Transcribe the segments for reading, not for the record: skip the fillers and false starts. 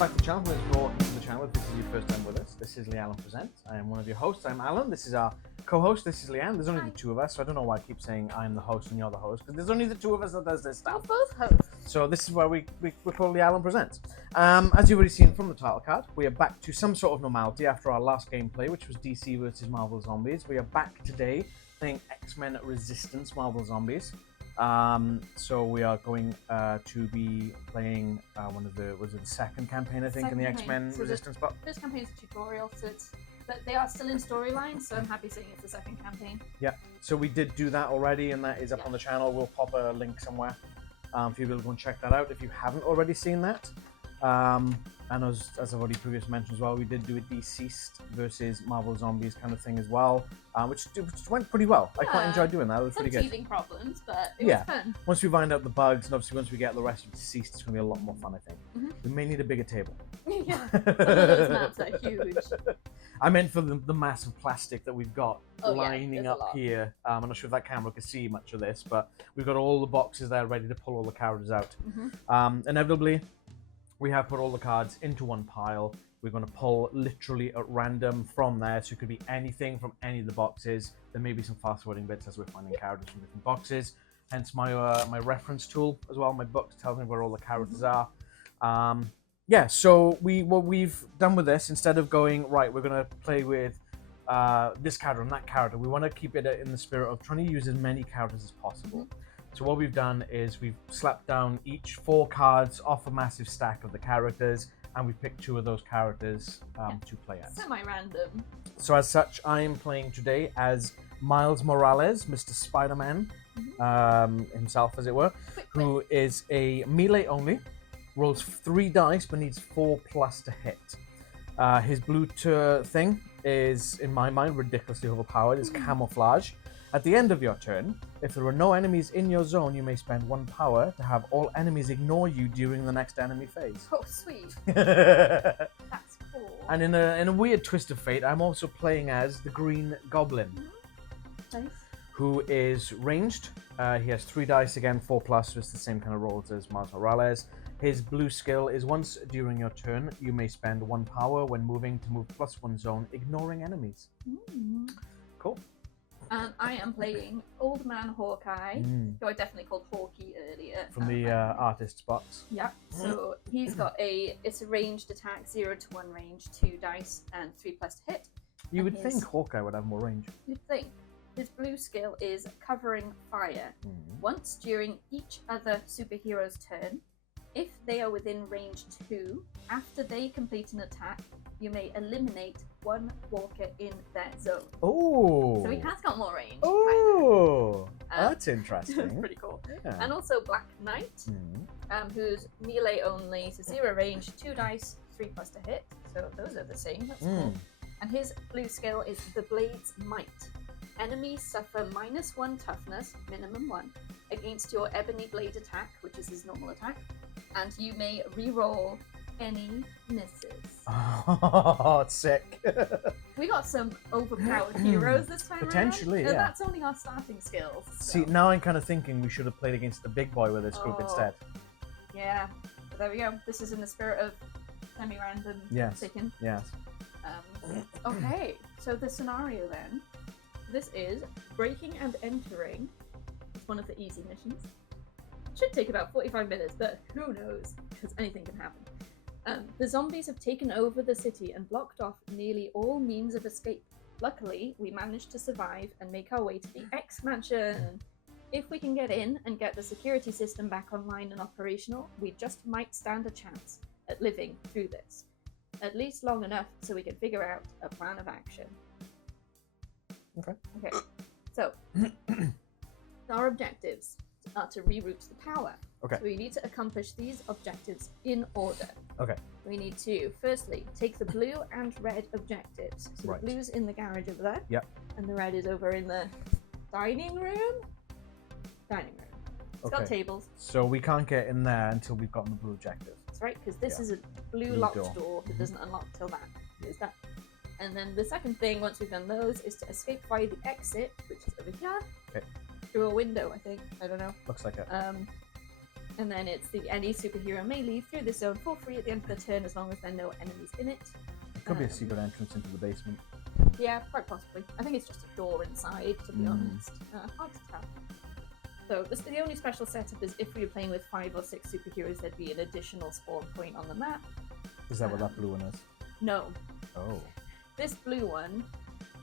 back to the channel. Welcome to the channel if this is your first time with us. This is Leanne Presents. I am one of your hosts. I'm Alan. This is our co-host. This is Leanne. There's only the two of us, so I don't know why I keep saying I'm the host and you're the host, because there's only the two of us that does this stuff. We're both hosts. So this is why we're called Leanne Presents. As you've already seen from the title card, we are back to some sort of normality after our last gameplay, which was DC versus Marvel Zombies. We are back today playing X-Men Resistance Marvel Zombies. So we are going to be playing was it the second campaign, I think, in the X-Men Resistance box? First campaign is a tutorial, but they are still in storyline, so I'm happy saying it's the second campaign. Yeah, so we did do that already, and that is up on the channel. We'll pop a link somewhere for you to go and check that out if you haven't already seen that. And as I've already previously mentioned as well, we did do a Deceased versus Marvel Zombies kind of thing as well, which went pretty well. Yeah. I quite enjoyed doing that. It was pretty good. Some teething problems, but it was fun. Once we find out the bugs, and obviously once we get the rest of Deceased, it's going to be a lot more fun, I think. Mm-hmm. We may need a bigger table. Yeah, some of those maps are huge. I meant for the massive plastic that we've got lining up here. I'm not sure if that camera can see much of this, but we've got all the boxes there ready to pull all the characters out. Mm-hmm. Inevitably, we have put all the cards into one pile. We're going to pull literally at random from there, so it could be anything from any of the boxes. There may be some fast-forwarding bits as we're finding characters from different boxes. Hence my my reference tool as well. My book tells me where all the characters are. Yeah, so what we've done with this, instead of going, right, we're going to play with this character and that character, we want to keep it in the spirit of trying to use as many characters as possible. So what we've done is we've slapped down each 4 cards off a massive stack of the characters, and we've picked 2 of those characters to play as. Semi-random. So as such, I am playing today as Miles Morales, Mr. Spider-Man himself, as it were, who is a melee only, rolls 3 dice but needs 4+ to hit. His blue thing is, in my mind, ridiculously overpowered. It's camouflage. At the end of your turn, if there are no enemies in your zone, you may spend 1 power to have all enemies ignore you during the next enemy phase. Oh, sweet. That's cool. And in a weird twist of fate, I'm also playing as the Green Goblin. Nice. Who is ranged. He has 3 dice, again, 4+, so it's the same kind of rolls as Miles Morales. His blue skill is once during your turn, you may spend 1 power when moving to move +1 zone, ignoring enemies. Cool. I am playing Old Man Hawkeye, who I definitely called Hawkeye earlier. From the artist's box. Yeah, so he's got it's a ranged attack, 0 to 1 range, 2 dice, and 3+ to hit. You would think Hawkeye would have more range. You'd think. His blue skill is covering fire. Once during each other superhero's turn, if they are within range 2, after they complete an attack, you may eliminate 1 walker in their zone. Oh! So he has got more range. Oh! That's interesting. That's pretty cool. Yeah. And also Black Knight, who's melee only, so 0 range, 2 dice, 3+ to hit. So those are the same. That's cool. And his blue skill is the Blade's Might. Enemies suffer -1 toughness, minimum 1, against your Ebony Blade attack, which is his normal attack, and you may re-roll any misses. Oh, it's sick. We got some overpowered heroes this time Potentially, around. yeah. That's only our starting skills. So. See, now I'm kind of thinking we should have played against the big boy with this group instead. Yeah, but there we go. This is in the spirit of semi-random picking. Yes. Okay, so the scenario then. This is breaking and entering. It's one of the easy missions. Should take about 45 minutes, but who knows, because anything can happen. The zombies have taken over the city and blocked off nearly all means of escape. Luckily, we managed to survive and make our way to the X Mansion. If we can get in and get the security system back online and operational, we just might stand a chance at living through this. At least long enough so we can figure out a plan of action. Okay. So, our objectives are to reroute the power. Okay. So we need to accomplish these objectives in order. Okay. We need to, firstly, take the blue and red objectives. So the blue's in the garage over there. Yep. And the red is over in the dining room. It's got tables. So we can't get in there until we've gotten the blue objective. That's right, because this is a blue locked door that doesn't unlock till that. Is that? And then the second thing, once we've done those, is to escape via the exit, which is over here. Okay. Through a window, I think. I don't know. Looks like it. And then it's any superhero may leave through the zone for free at the end of the turn as long as there are no enemies in it. It could be a secret entrance into the basement. Yeah, quite possibly. I think it's just a door inside, to be honest. Hard to tell. So the only special setup is if we were playing with 5 or 6 superheroes, there'd be an additional spawn point on the map. Is that what that blue one is? No. Oh. This blue one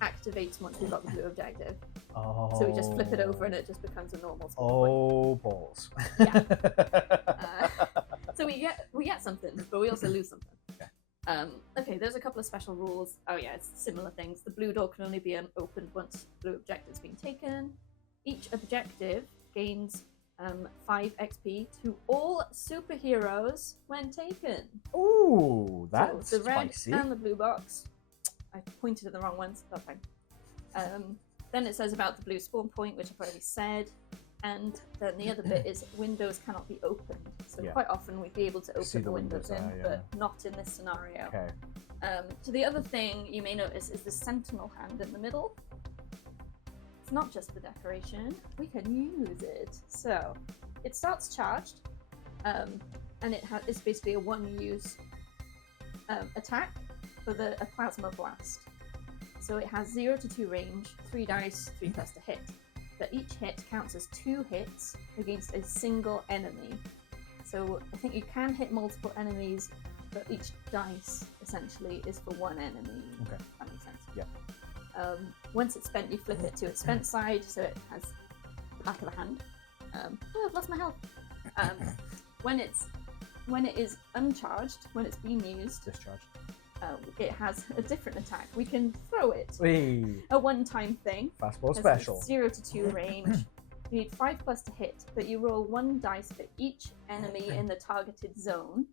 activates once we've got the blue objective. Oh. So we just flip it over and it just becomes a normal spawn point. Balls. Yeah. So we get something, but we also lose something. Okay, there's a couple of special rules. Oh yeah, it's similar things. The blue door can only be opened once blue objective's been taken. Each objective gains 5 XP to all superheroes when taken. Ooh, that's so the red spicy. and the blue box. I pointed at the wrong ones, that's fine. Then it says about the blue spawn point, which I've already said. And then the other bit is windows cannot be opened. So quite often we'd be able to open the windows in, but not in this scenario. Okay. So the other thing you may notice is the sentinel hand in the middle. It's not just for decoration, we can use it. So it starts charged, and it's basically a one-use attack for a plasma blast. So it has 0 to 2 range, 3 dice, 3 plus to hit. But each hit counts as 2 hits against a single enemy. So I think you can hit multiple enemies, but each dice essentially is for one enemy. Okay. That makes sense. Yeah. Once it's spent, you flip it to its spent side, so it has the back of a hand. Oh, I've lost my health. When it is uncharged, when it's being used, discharged. It has a different attack. We can throw it. Whee. A one-time thing. Fastball special. 0 to 2 range. You need 5 plus to hit, but you roll 1 dice for each enemy in the targeted zone.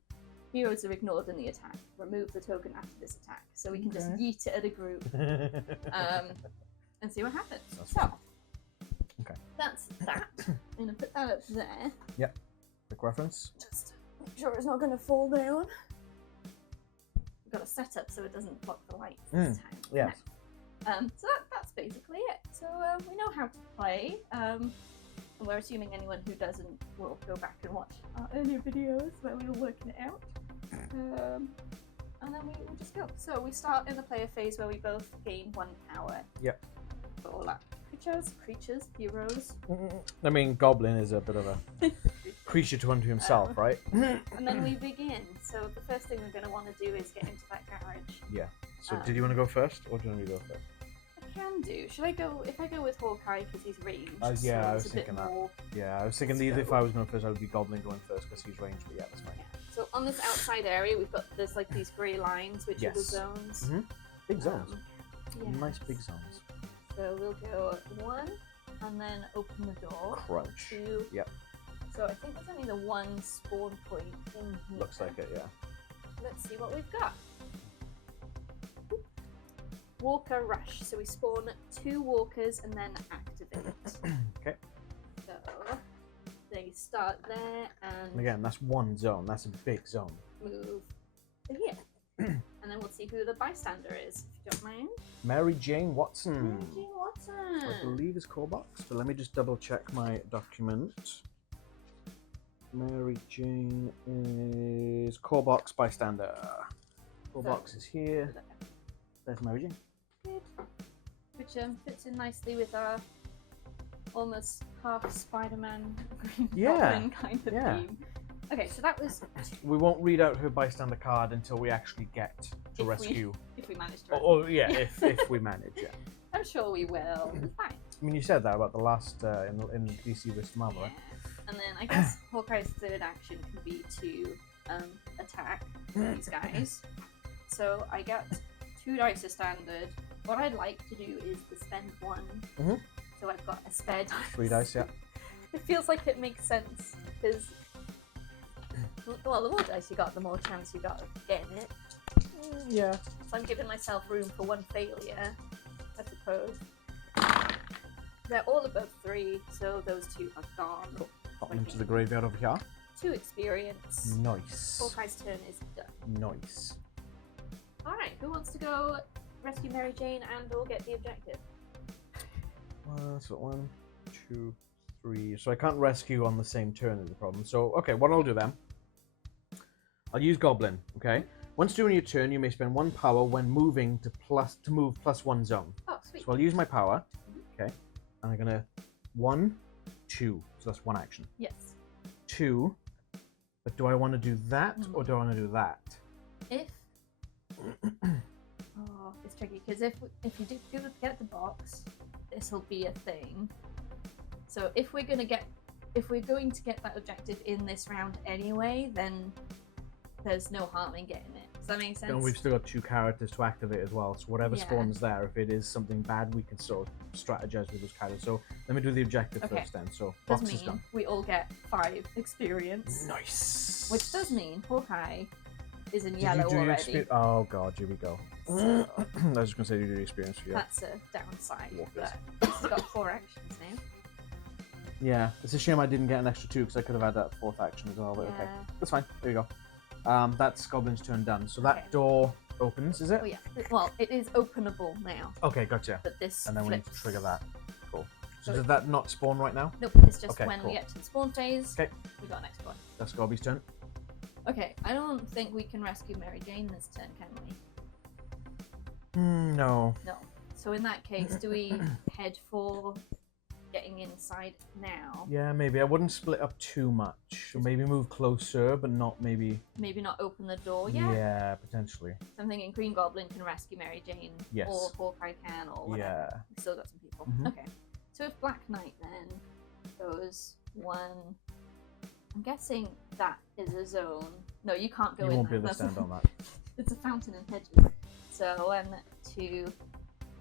Heroes are ignored in the attack. Remove the token after this attack. So we can just yeet it at a group and see what happens. That's that. I'm going to put that up there. Yep. Quick reference. Just make sure it's not going to fall down. We've got a setup so it doesn't block the lights this time. Yes. So that's basically it. So we know how to play. And we're assuming anyone who doesn't will go back and watch our earlier videos where we were working it out. And then we'll just go. So we start in the player phase where we both gain 1 power. Yep. For all our creatures, heroes. I mean, Goblin is a bit of a creature to unto himself, right? And then we begin. So the first thing we're going to want to do is get into that garage. Yeah. So did you want to go first, or do you want me to go first? I can do. Should I go? If I go with Hawkeye because he's ranged. Yeah, so I was thinking that. Yeah, I was thinking if I was going first, I would be Goblin going first because he's ranged. But yeah, that's fine. Yeah. So on this outside area, there's like these grey lines, which are the zones. Big zones. Yes. Nice big zones. So we'll go 1, and then open the door. Crunch. 2. Yep. So I think there's only the 1 spawn point in here. Looks like it, yeah. Let's see what we've got. Walker Rush. So we spawn 2 walkers and then activate. Okay. So they start there and again, that's 1 zone. That's a big zone. Move to here. And then we'll see who the bystander is, if you don't mind. Mary Jane Watson. Mary Jane Watson. I believe is core box, but let me just double check my document. Mary Jane is core box bystander. Core box is here. There's Mary Jane. Good. Which fits in nicely with our almost half Spider-Man Green Goblin kind of theme. Okay, so that was. We won't read out her bystander card until we actually get to rescue. If we manage to. Oh yeah, if we manage, yeah. I'm sure we will. Fine. I mean, you said that about the last in DC vs Marvel, right? And then I guess Hawkeye's third action can be to attack these guys. So I got 2 dice as standard. What I'd like to do is to spend 1. So I've got a spare dice. 3 dice, yeah. It feels like it makes sense because, well, the more dice you got, the more chance you got of getting it. Yeah. So I'm giving myself room for 1 failure, I suppose. They're all above 3, so those 2 have gone. Cool. Pop them to the graveyard over here. 2 experience. Nice. Hawkeye's turn is done. Nice. Alright, who wants to go rescue Mary Jane and or get the objective? So 1, 2, 3. So I can't rescue on the same turn is the problem. So, okay, what I'll do then, I'll use Goblin, okay? Once during your turn, you may spend 1 power when moving to move +1 zone. Oh, sweet. So I'll use my power, okay? And I'm gonna 1, 2. So that's 1 action. Yes. 2. But do I want to do that or do I want to do that? If it's tricky because if you do get the box, this will be a thing. So if we're going to get that objective in this round anyway, then there's no harm in getting it. Does that make sense? And we've still got 2 characters to activate as well. So whatever spawns there, if it is something bad, we can sort of strategize with those characters. So let me do the objective first then. So box is done. We all get 5 experience. Nice. Which does mean Hawkeye is in yellow already. Oh god, here we go. So, I was just gonna say you do the experience for you. that's a downside. But it's got 4 actions now. Yeah, it's a shame I didn't get an extra 2 because I could have had that 4th action as well. But okay, that's fine. There you go. That's Goblin's turn done. So that door opens, is it? Oh yeah. Well, it is openable now. Okay, gotcha. But this And then we need to flips. trigger that. Cool. So does that not spawn right now? Nope. It's just Okay, when cool. we get to the spawn phase, Okay. we got an extra one. That's Gobby's turn. Okay, I don't think we can rescue Mary Jane this turn, can we? No. No. So in that case, do we head for getting inside now? Yeah, maybe. I wouldn't split up too much. So maybe move closer, but not maybe... Maybe not open the door yet? Yeah, potentially. So I'm thinking Green Goblin can rescue Mary Jane. Yes. Or Hawkeye can, or whatever. Yeah. We still got some people. Mhm. Okay. So if Black Knight then goes 1... I'm guessing that is a zone. No, you can't go You in won't be there. able to stand on that. It's a fountain and hedges. So 1, 2,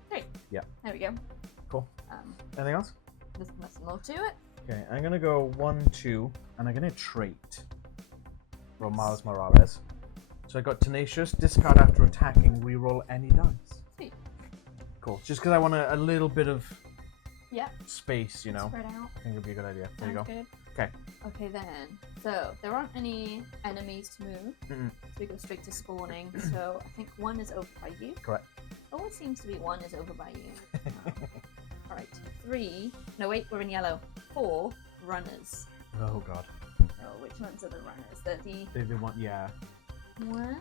3. Yeah. There we go. Cool. Anything else? There's nothing more to it. Okay, I'm gonna go 1, 2, and I'm gonna trait from Miles Morales. So I got Tenacious, discard after attacking, reroll any dice. Sweet. Cool. Just because I want a little bit of Yeah. space, you know. Spread out. I think it'd be a good idea. There you go. Sounds good. Okay. Okay then. So there aren't any enemies to move. Mm-mm. So we go straight to spawning. So I think 1 is over by you. Correct. Always seems to be 1 is over by you. Alright. 3. No wait, we're in yellow. 4 runners. Oh god. So which ones are the runners? They're the They want, yeah. 1,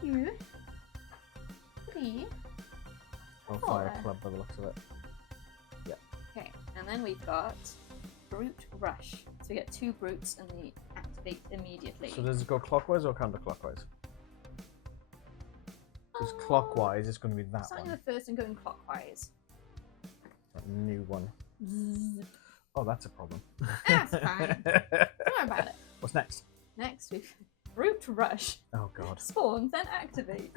2, 3. Or 4. Fire Club by the looks of it. Okay, and then we've got Brute Rush. So we get 2 brutes and they activate immediately. So does it go clockwise or counterclockwise? Because clockwise, it's going to be that Starting one. the first and going clockwise. That new one. Oh, that's a problem. That's fine. Don't worry about it. What's next? Next, we've Brute Rush. Oh god. Spawn, then activate.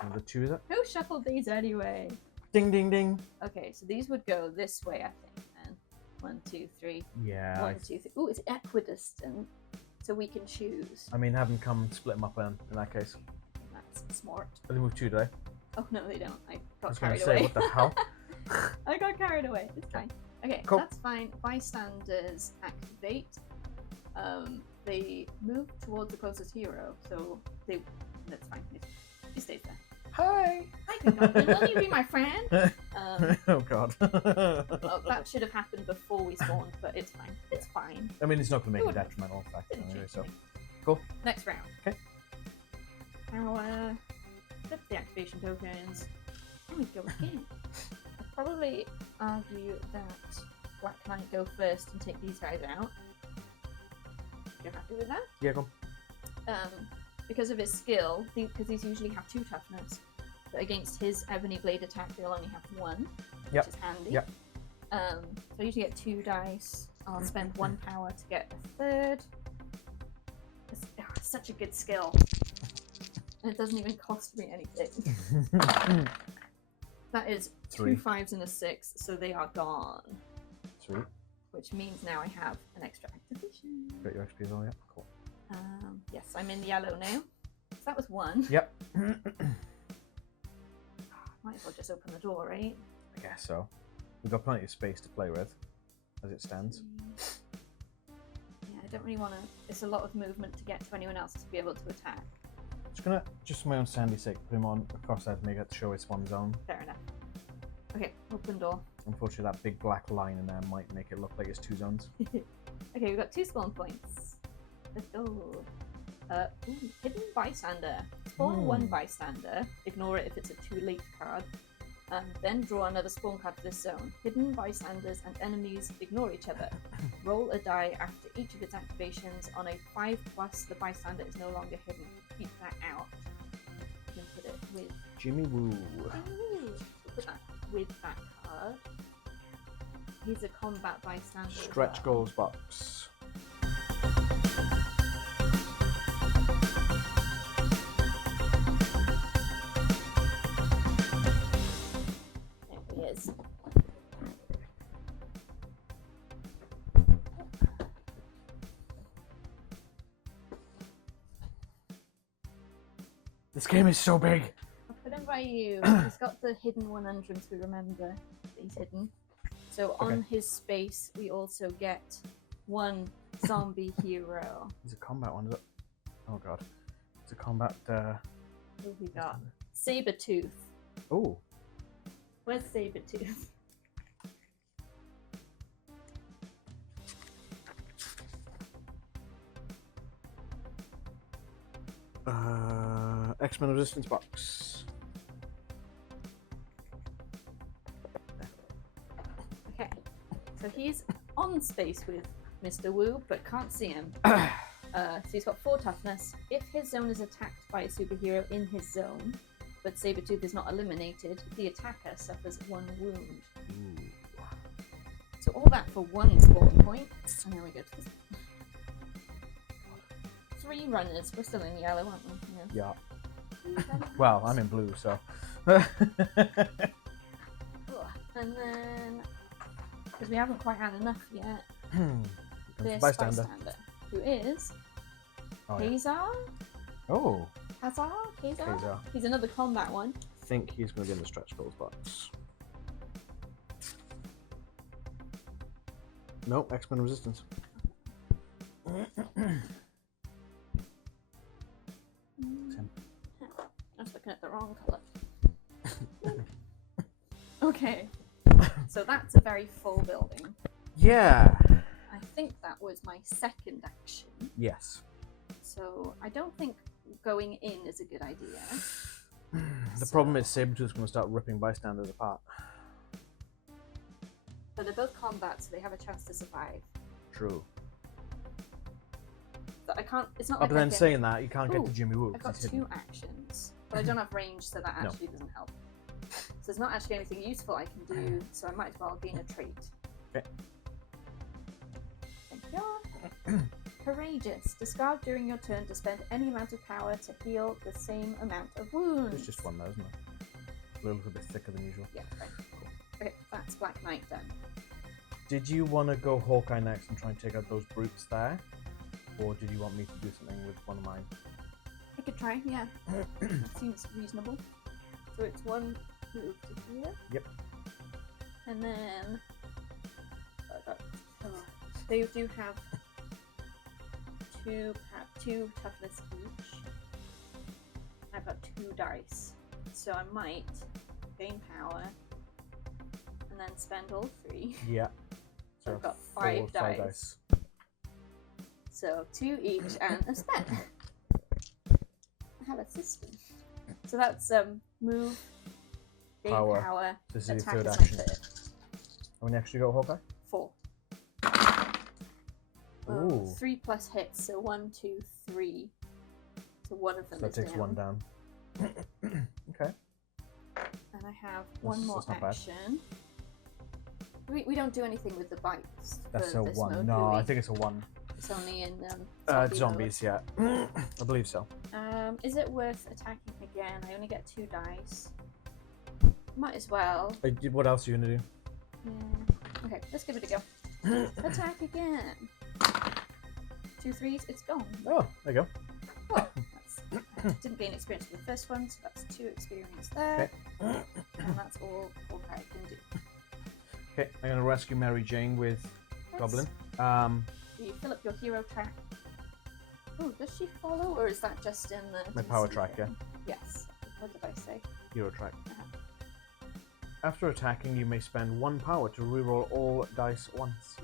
Number 2 is it? Who shuffled these anyway? Ding ding ding. Okay, so these would go this way, I think, then. 1, 2, 3. Yeah. 1, 2, 3. Ooh, it's equidistant, so we can choose. I mean, have them come split them up then, in that case. That's smart. They move 2 today. Oh, no, they don't. I I got was going carried to say, away. what the hell? I got carried away. It's fine. Okay, Cool. that's fine. Bystanders activate. They move towards the closest hero, so that's fine. He stays there. Hi! Hi, Green Goblin. Will you be my friend? Oh god. Oh, that should have happened before we spawned, but it's fine. It's fine. I mean, it's not going to make It a wouldn't. detrimental effect Didn't anyway, change so. anything. Cool. Next round. Okay. Now, flip the activation tokens. And we go again. I'd probably argue that Black Knight go first and take these guys out. You're happy with that? Yeah, go on. Because of his skill, because these usually have 2 toughness, but against his Ebony Blade attack, they'll only have 1, Yep. which is handy. Yep. So I usually get 2 dice. I'll spend 1 power to get a 3rd. It's such a good skill. And it doesn't even cost me anything. That is 3. 2 5s and a 6, so they are gone. Sweet. Which means now I have an extra activation. Got your XP as well, yeah. Cool. Yes, I'm in yellow now. So that was 1. Yep. Might as well just open the door, right? I guess so. We've got plenty of space to play with, as it stands. Yeah, I don't really want to... It's a lot of movement to get to anyone else to be able to attack. Just gonna, just for my own sandy's sake, put him on across that to make it show its one zone. Fair enough. Okay, open door. Unfortunately, that big black line in there might make it look like it's 2 zones. Okay, we've got 2 spawn points. Let's go. Hidden bystander. Spawn 1 bystander. Ignore it if it's a too late card. Then draw another spawn card for this zone. Hidden bystanders and enemies ignore each other. Roll a die after each of its activations. On a 5+, the bystander is no longer hidden. Keep that out. You can put it with Jimmy Woo. Put that with that card. He's a combat bystander. Stretch goals box. There he is. This game is so big. I'll put him by you. He's got the hidden 100s, we remember that he's hidden. So on his space, we also get 1 zombie hero. It's a combat one, is it? Oh god. It's a combat. Who have we got? Sabertooth. Oh. Where's Sabertooth? X-Men resistance box. Okay, so he's on space with Mr. Wu, but can't see him. So he's got 4 toughness. If his zone is attacked by a superhero in his zone, but Sabertooth is not eliminated, the attacker suffers 1 wound. Ooh. So all that for 1 spawn point. And then we go to this. 3 runners. We're still in yellow, aren't we? Yeah. 3 runners. Well, I'm in blue, so. And then, because we haven't quite had enough yet, this bystander, who is Kazar? Oh. Kazar? Kazar. He's another combat one. I think he's going to be in the stretch goals box. Nope, X-Men resistance. I was looking at the wrong colour. Okay, so that's a very full building. Yeah. I think that was my second action. Yes. So I don't think going in is a good idea. The problem is Sabertooth's going to start ripping bystanders apart. But they're both combat, so they have a chance to survive. True. So I can't. It's not But like then saying that, you can't get to Jimmy Woo. I've got 2 actions, but I don't have range, so that actually doesn't help. So there's not actually anything useful I can do, so I might as well gain a trait. Okay. Thank you. Courageous. Discard during your turn to spend any amount of power to heal the same amount of wounds. It's just 1 though, isn't it? A little bit thicker than usual. Yeah, right. Okay, that's Black Knight done. Did you want to go Hawkeye next and try and take out those brutes there? Or did you want me to do something with one of mine? I could try, yeah. Seems reasonable. So it's 1 move to here. Yep. And then they do have 2 toughness each. I've got 2 dice, so I might gain power and then spend all 3. Yeah. So I've got 5 dice. So 2 each and a spend. I have a system. So that's move, gain power, This is attack your 3rd is action. my 3rd. How many extra you got, Hawkeye? 4. Ooh. 3 plus hits, so 1, 2, 3. So one of them So is that takes down. 1 down. Okay. And I have one more that's not bad. action. We don't do anything with the bites. That's for a this 1. mode, No, do we? I think it's a 1. It's only in zombie Zombies, yeah. I believe so. mode. Is it worth attacking again? I only get 2 dice. Might as well. What else are you going to do? Yeah. Okay, let's give it a go. Attack again. 2 3s, it's gone. Oh, there you go. Well, didn't gain experience for the first one, so that's 2 experience there. Okay. And that's all Hawkeye can do. Okay, I'm going to rescue Mary Jane with Goblin. Do you fill up your hero track? Oh, does she follow, or is that just in the My power DC track, thing? Yes. What did I say? Hero track. After attacking, you may spend 1 power to reroll all dice once.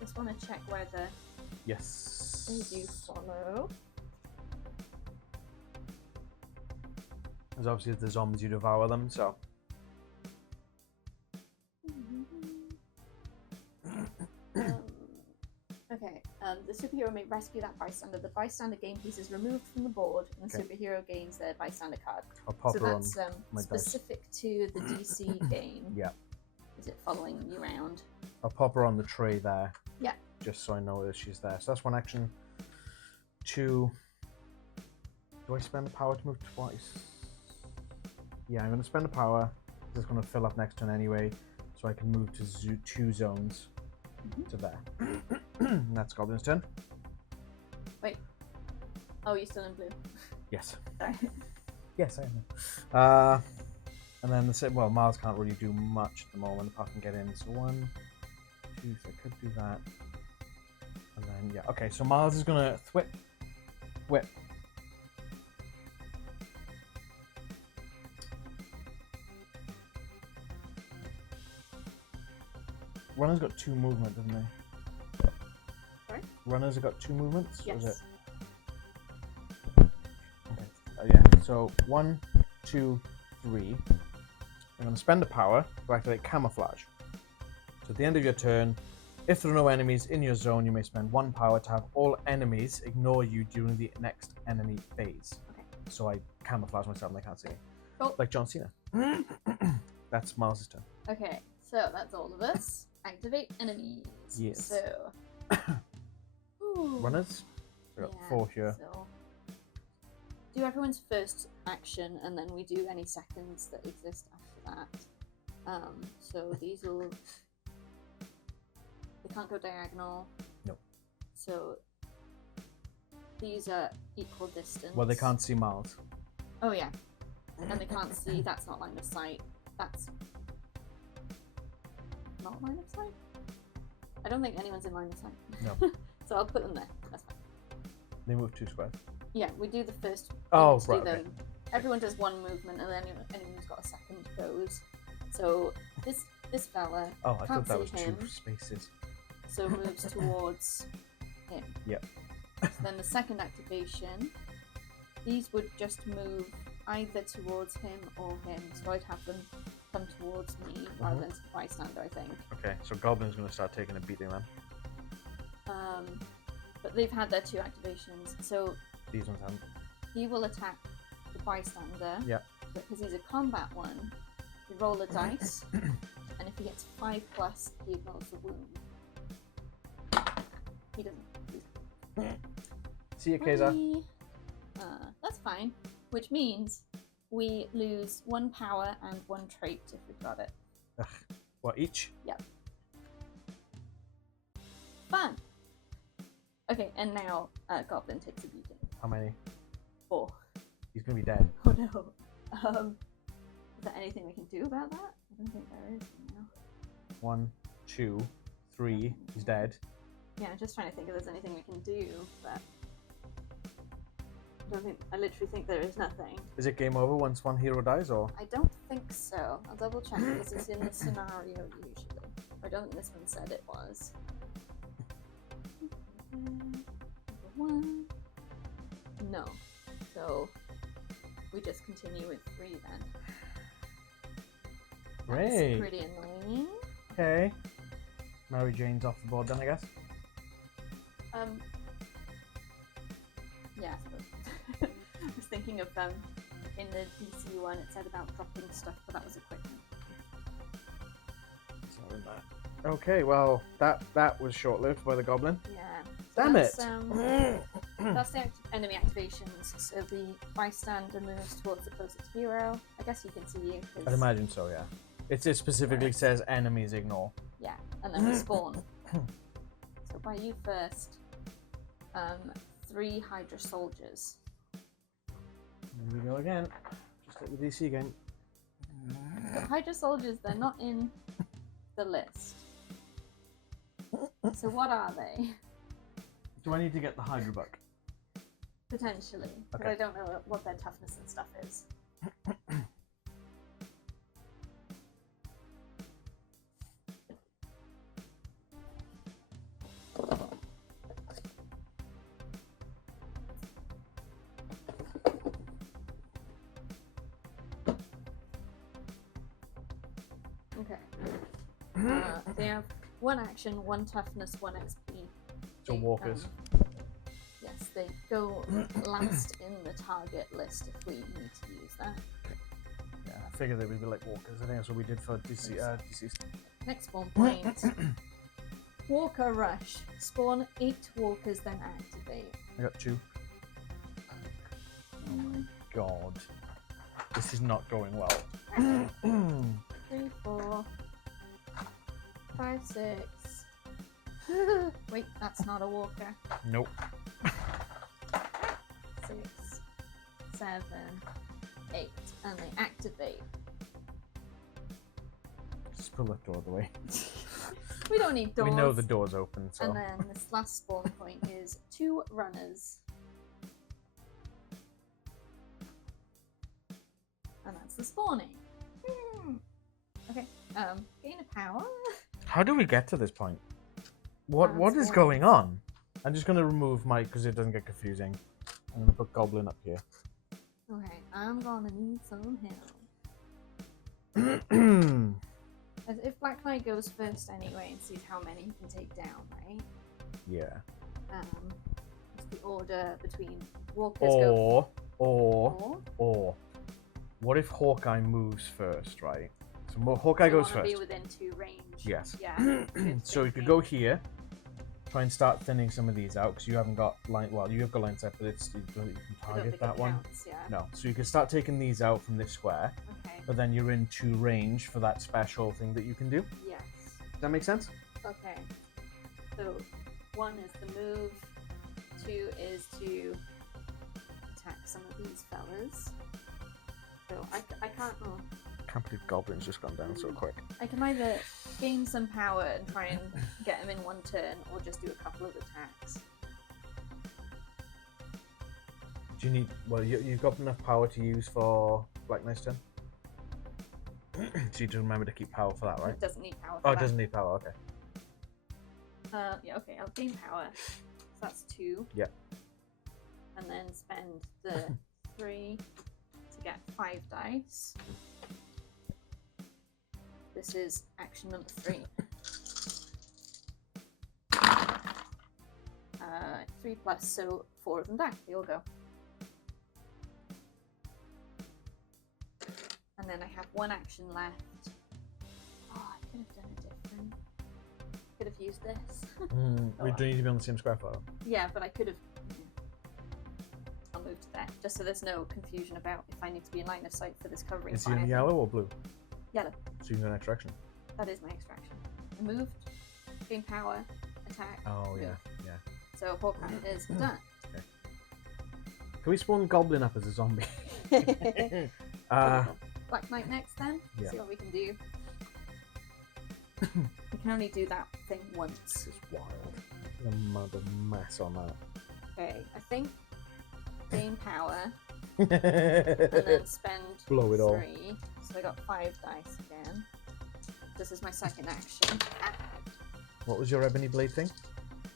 Just want to check whether Yes. they do follow. Because obviously, if the zombies, you devour them, so. Okay, the superhero may rescue that bystander. The bystander game piece is removed from the board, and the superhero gains their bystander card. I'll pop So her on that's my specific to the DC game. Yeah. Is it following you around? I'll pop her on the tray there. Yeah. Just so I know that she's there. So that's 1 action. 2. Do I spend a power to move twice? Yeah, I'm going to spend a power. This is going to fill up next turn anyway, so I can move to 2 zones to there. And that's Goblin's turn. Wait. Oh, you're still in blue. Yes. Sorry. Yes, I am. And then the same. Well, Mars can't really do much at the moment apart from get in. So 1, 2, so I could do that. And then yeah, okay. So Mars is gonna whip. Runner's got 2 movement, doesn't he? Sorry? Runners have got 2 movements? Yes. Or is it? Okay. Yeah, so 1, 2, 3. I'm going to spend a power to activate camouflage. So at the end of your turn, if there are no enemies in your zone, you may spend 1 power to have all enemies ignore you during the next enemy phase. Okay. So I camouflage myself and they can't see me. Cool. Like John Cena. That's Miles' turn. Okay, so that's all of us. Activate enemies. Yes. So. Runners? We've got 4 here. So do everyone's first action, and then we do any seconds that exist after that. So these will. They can't go diagonal. Nope. So these are equal distance. Well, they can't see Miles. Oh yeah, and they can't see. That's not line of sight. That's not line of sight. I don't think anyone's in line of sight. No. So I'll put them there. That's fine. They move 2 squares. Yeah, we do the first. Oh, to do right. Okay. Everyone does 1 movement, and then anyone who's got a second goes. So this fella Oh, I can't thought that was see him, 2 spaces. so moves towards him. Yep. So then the second activation, these would just move either towards him or him. So I'd have them come towards me rather than bystander, I think. Okay, so Goblin's going to start taking a beating then. But they've had their 2 activations, so These ones haven't. he will attack the bystander. Yep. Because he's a combat one, you roll a dice, and if he gets 5+, he ignores the wound. He doesn't. See you, Kaiser. That's fine. Which means we lose 1 power and 1 trait if we've got it. Ugh. What, each? Yep. Fun! Okay, and now Goblin takes a beating. How many? 4. He's going to be dead. Oh no. Is there anything we can do about that? I don't think there is now. 1, 2, 3. He's dead. Yeah, I'm just trying to think if there's anything we can do, but I literally think there is nothing. Is it game over once 1 hero dies, or? I don't think so. I'll double check because it's in the scenario usually. I don't think this one said it was. 1. No. So we just continue with 3 then. Great. That's pretty annoying. Okay. Mary Jane's off the board then, I guess. Yeah, I suppose. I was thinking of in the DC one it said about dropping stuff, but that was equipment. So in that. Okay, well that was short-lived by the Goblin. Yeah. Damn it! That's the enemy activations. So the bystander moves towards the closest hero. I guess he can see you. I'd imagine so, yeah. It specifically says enemies ignore. Yeah, and then we spawn. So by you first, 3 Hydra soldiers. Here we go again. Just like the DC game. The Hydra soldiers, they're not in the list. So what are they? Do I need to get the Hydra book? Potentially, but Okay. I don't know what their toughness and stuff is. They have 1 action, 1 toughness, 1 XP. So walkers. Yes, they go last in the target list if we need to use that. Yeah, I figured they would be like walkers. I think that's what we did for deceased. Next spawn point. Walker rush. Spawn 8 walkers, then activate. I got 2. Oh my god. This is not going well. 3, 4, 5, 6. Wait, that's not a walker. Nope. 6, 7, 8, and they activate. Just pull that door the way. We don't need doors. We know the door's open, so. And then this last spawn point is 2 runners. And that's the spawning. Okay, gain a power. How do we get to this point? What is going on? I'm just gonna remove Mike because it doesn't get confusing. I'm gonna put Goblin up here. Okay, I'm gonna need some help. As if Black Knight goes first anyway and sees how many he can take down, right? Yeah. What's the order between walkers Or what if Hawkeye moves first, right? So Hawkeye goes first. Be within 2 range. Yes. Yeah. So you could go here, try and start thinning some of these out because you haven't got line. Well, you have got line set, but you can target that one. Counts, yeah. No. So you can start taking these out from this square, Okay. but then you're in 2 range for that special thing that you can do. Yes. Does that make sense? Okay. So 1 is the move. 2 is to attack some of these fellas. So I can't. Oh. Can't believe Goblin's just gone down so quick. I can either gain some power and try and get him in 1 turn, or just do a couple of attacks. Do you need? Well, you've got enough power to use for Black Knight's turn. So you just remember to keep power for that, right? It doesn't need power. Oh, it doesn't need power. Okay. Yeah. Okay. I'll gain power. So that's 2. Yeah. And then spend the 3 to get 5 dice. This is action number 3. 3 plus, so 4 of them die. They all go. And then I have 1 action left. Oh, I could have done it different. Could have used this. We do need to be on the same square file. Yeah, but I could have. I'll move to there, just so there's no confusion about if I need to be in line of sight for this covering. Is he in yellow or blue? Yellow. So you can go in extraction. That is my extraction. I moved, gain power, attack. Oh move. yeah. So Hawkeye is done. Okay. Can we spawn Goblin up as a zombie? Black Knight next then. Yeah. See what we can do. We can only do that thing once. This is wild. There's a amount of mess on that. Okay, I think gain power and then spend Blow it 3. all. So I got 5 dice again. This is my second action. What was your ebony blade thing?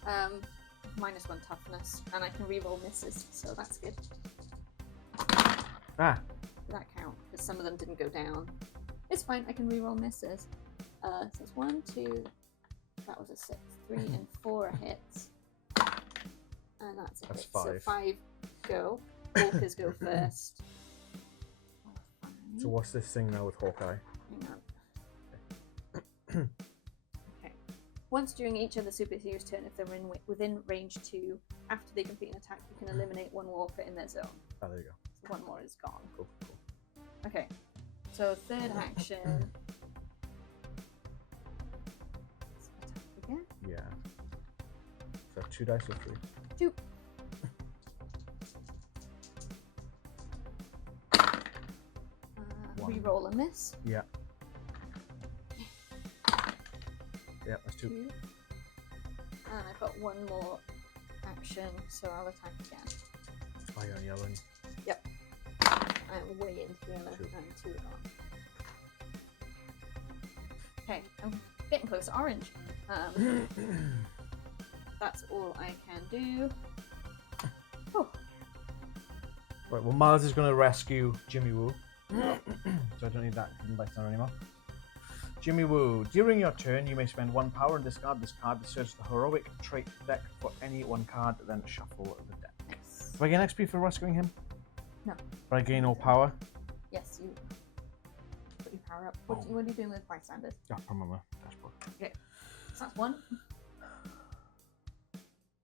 -1 toughness, and I can reroll misses, so that's good. Ah, That count because some of them didn't go down. It's fine. I can reroll misses. So it's 1, 2. That was a 6. 3 and 4 hits, and that's a That's hit. 5. So 5 go. Walkers go first. so what's this thing now with Hawkeye? Hang on. Okay. Once during each of the superhero's turn, if they're within range 2, after they complete an attack, you can eliminate 1 walker in their zone. Oh, there you go. So 1 more is gone. Cool. Okay. So third action. Attack again. Yeah. So 2 dice or 3? 2. Reroll a miss. Yeah. Yeah, that's 2. 2. And I've got 1 more action, so I'll attack again. Oh, you're on yellow. Yep. I'm way into yellow. 2. And 2 are gone. Okay, I'm getting close to orange. That's all I can do. Oh. Right, well, Miles is going to rescue Jimmy Woo. So I don't need that dice anymore. Jimmy Woo. During your turn, you may spend 1 power and discard this card to search the heroic trait deck for any 1 card, then shuffle the deck. Yes. Do I gain XP for rescuing him? No. Do I gain all power? Yes, you put your power up. What are you doing with bystanders? Yeah, I'm on the dashboard. Okay. So that's 1.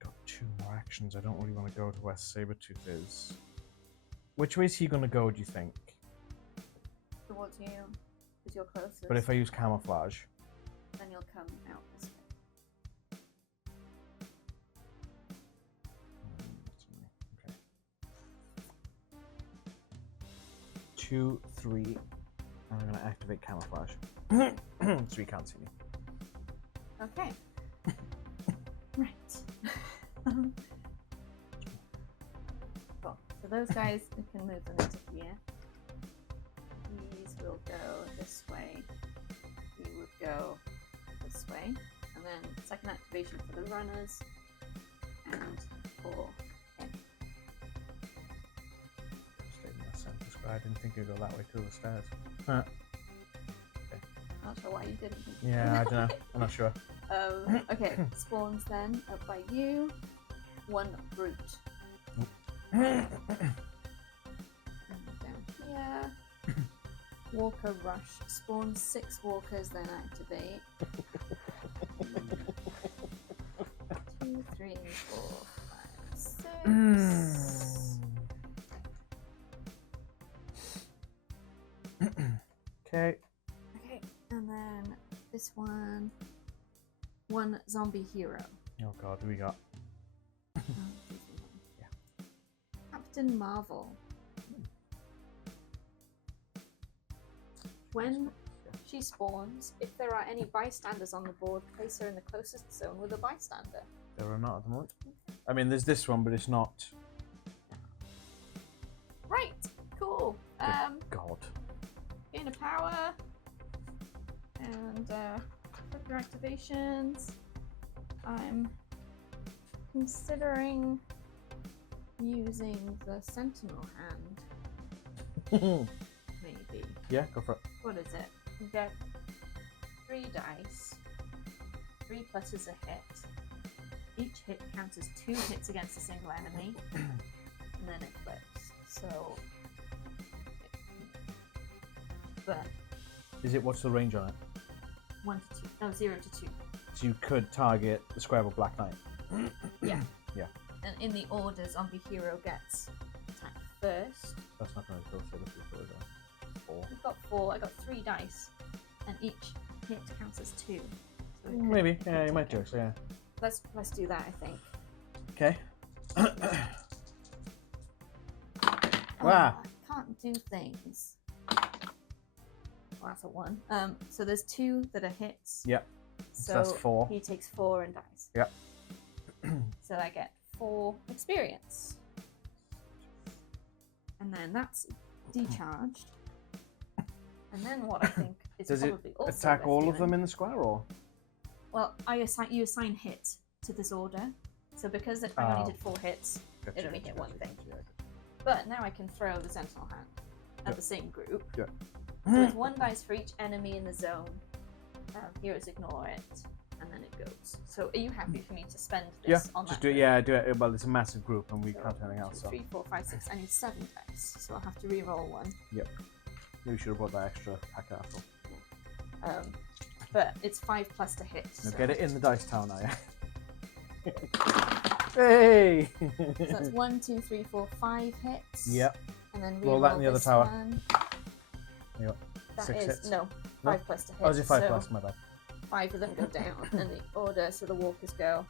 Got 2 more actions. I don't really want to go to where Sabretooth is. Which way is he going to go, do you think? Towards you, because you're closest. But if I use camouflage... Then you'll come out this way. Okay. 2, 3, and I'm going to activate camouflage. So he can't see me. Okay. Right. Cool. So those guys, we can move them into here. These will go this way. We would go this way. And then second activation for the runners. And for him. Stayed in the center square. I didn't think it'd go that way through the stairs. Huh. Not sure why you didn't. Yeah, I don't know. I'm not sure. Okay, spawns then up by you. 1 brute. And down here. Walker rush. Spawns 6 walkers, then activate. 2, 3, 4, 5, 6. Okay. Okay, and then this one. 1 zombie hero. Oh god, who we got? Yeah. Captain Marvel. When she spawns, if there are any bystanders on the board, place her in the closest zone with a bystander. There are not at the moment. I mean, there's this one, but it's not. Right, cool. God. Gain a power. And click your activations. I'm considering using the Sentinel hand. Maybe. Yeah, go for it. What is it? You get 3 dice. 3 pluses a hit. Each hit counts as 2 hits against a single enemy. And then it flips. So. But. What's the range on it? 1 to 2. No, 0 to 2. So you could target the square of Black Knight. Yeah. Yeah. And in the order, zombie hero gets attacked first. That's not going to go through the people, is it? 4. We've got 4. I got 3 dice, and each hit counts as 2. So Maybe. Yeah, you might do actually. Yeah. Let's do that. I think. Okay. Wow. I can't do things. Well, that's a 1. So there's 2 that are hits. Yep. So that's 4. He takes 4 and dies. Yep. So I get 4 experience. And then that's decharged. And then what I think is Does probably it also attack all of rescuing. them in the square, or? Well, you assign hit to this order. So because I only did 4 hits, it only hit 1 thing. Yeah. But now I can throw the Sentinel hand at the same group. Yeah. So it's 1 dice for each enemy in the zone. Heroes ignore it, and then it goes. So are you happy for me to spend this on just that? do it. Yeah, do it. Well, it's a massive group, and we So can't do anything 1, else. 2, So 3, 4, 5, 6. I need 7 dice, so I'll have to re-roll 1. maybe we should have brought that extra pack after. But it's 5 plus to hit. Now So get it in the dice tower now, yeah. Hey! So that's 1, 2, 3, 4, 5 hits. Yep. And then Roll that in the other this tower. One. Yep. That 6 is hits. no 5 plus to hit. Oh, is it 5 so plus? My bad. 5 of them go down in the order, so the walkers go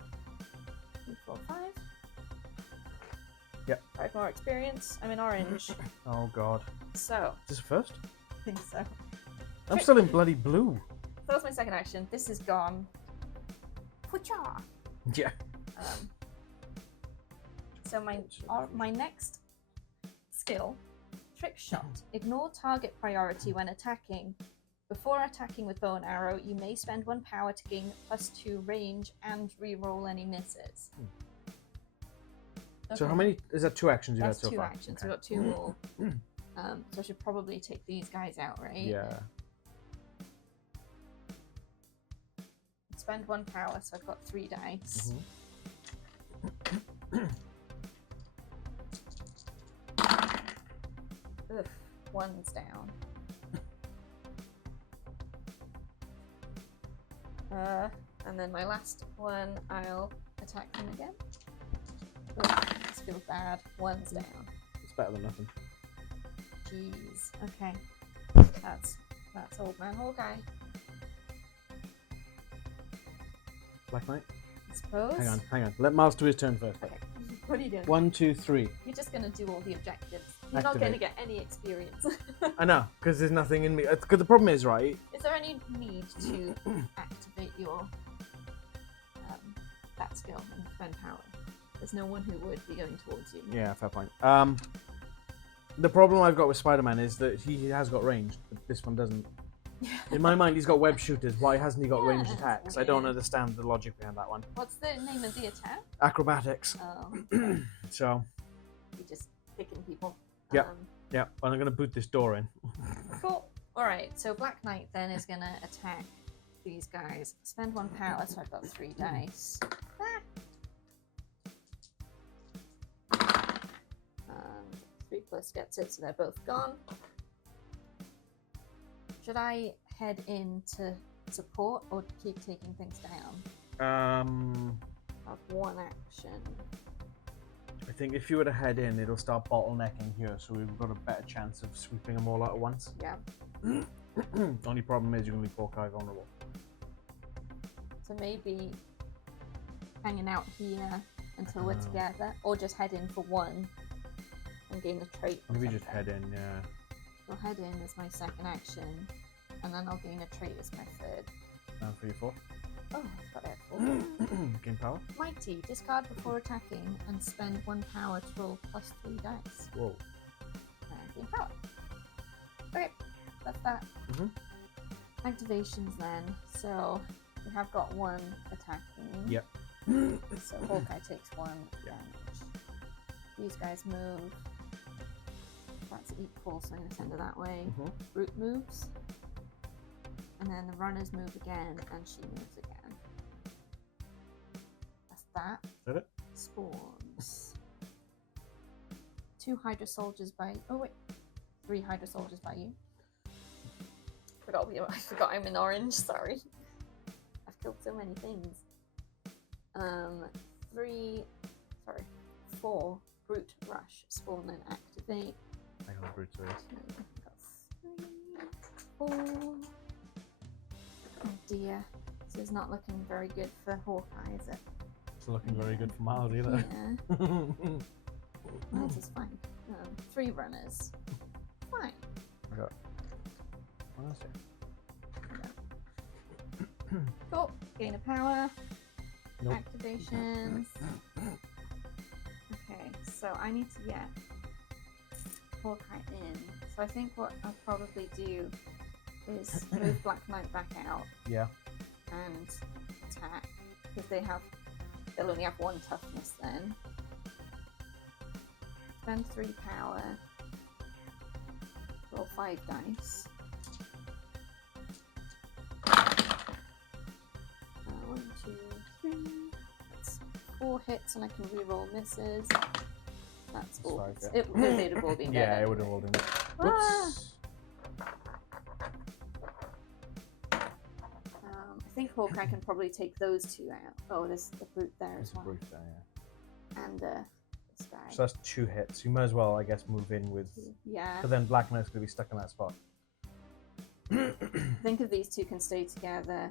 3, 4, 5. Yep. 5 more experience. I'm in orange, Oh god. so Is this a first? I think so. I'm still in bloody blue. So that's my second action. This is gone. Poocha! Yeah. So my next skill, trick shot. Ignore target priority when attacking. Before attacking with bow and arrow, you may spend 1 power to gain +2 range and re-roll any misses. So how many? Is that 2 actions you had That's so 2 far? actions. Okay. We've got 2 more. So I should probably take these guys out, right? Yeah. spend 1 power, so I've got 3 dice. Ugh, 1's down. And then my last one, I'll attack him again. Ugh, this feels bad. 1's down. It's better than nothing. Jeez. Okay. That's old man Hawkeye. Black Knight? I suppose. Hang on. Let Miles do his turn first. Okay. What are you doing? 1, 2, 3. You're just gonna do all the objectives. You're not gonna get any experience. I know, because there's nothing in me. Because the problem is, right? Is there any need to activate your that skill and spend power? There's no one who would be going towards you. Yeah, fair point. The problem I've got with Spider-Man is that he has got range, but this one doesn't. In my mind, he's got web shooters. Why hasn't he got ranged attacks? I don't understand the logic behind that one. What's the name of the attack? Acrobatics. Oh. So. You're just picking people. Yeah. Yeah. And I'm gonna boot this door in. Cool. All right. So Black Knight then is gonna attack these guys. Spend 1 power, so I've got 3 dice. And 3+ gets it, so they're both gone. Should I head in to support or keep taking things down? I have 1 action. I think if you were to head in, it'll start bottlenecking here, so we've got a better chance of sweeping them all out at once. Yeah. Only problem is you're going to leave Hawkeye vulnerable. So maybe hanging out here until we're together, or just head in for 1 and gain a trait. Maybe just head in, yeah. I'll head in as my 2nd action, and then I'll gain a trait as my 3rd. And for your 4th. Oh, I've got it. Gain power. Mighty, discard before attacking and spend 1 power to roll +3 dice. Whoa. And gain power. Okay, that's that. Activations then. So we have got 1 attacking. Yep. So Hawkeye takes 1 damage. These guys move. That's equal, so I'm going to send her that way. Brute moves. And then the runners move again, and she moves again. That's that. Is that it? Spawns. 2 Hydra soldiers by... Oh wait. 3 Hydra soldiers by you. I forgot I'm in orange, sorry. I've killed so many things. 4 Brute Rush spawn and activate. I got a Brute race. 3, 4. Oh dear. This is not looking very good for Hawkeye, is it? It's looking very good for Miles either. Yeah. Miles is fine. 3 runners. Fine. I got... What else here? Cool. Gain of power. Nope. Activations. Okay, so I need to get Hawkeye in. So I think what I'll probably do is move Black Knight back out. Yeah. And attack. Because they'll only have 1 toughness then. Spend 3 power. Roll 5 dice. 1, 2, 3. That's 4 hits, and I can reroll misses. That's all. 5, yeah. They'd have all been dead. Yeah, anyway. it would have all been. Ah! Whoops. I think Hawkeye can probably take those 2 out. Oh, there's the brute there There's as well. a Brute there, yeah. And this guy. So that's 2 hits. You might as well, I guess, move in with... Yeah. But then Black Knight's going to be stuck in that spot. I think if these 2 can stay together,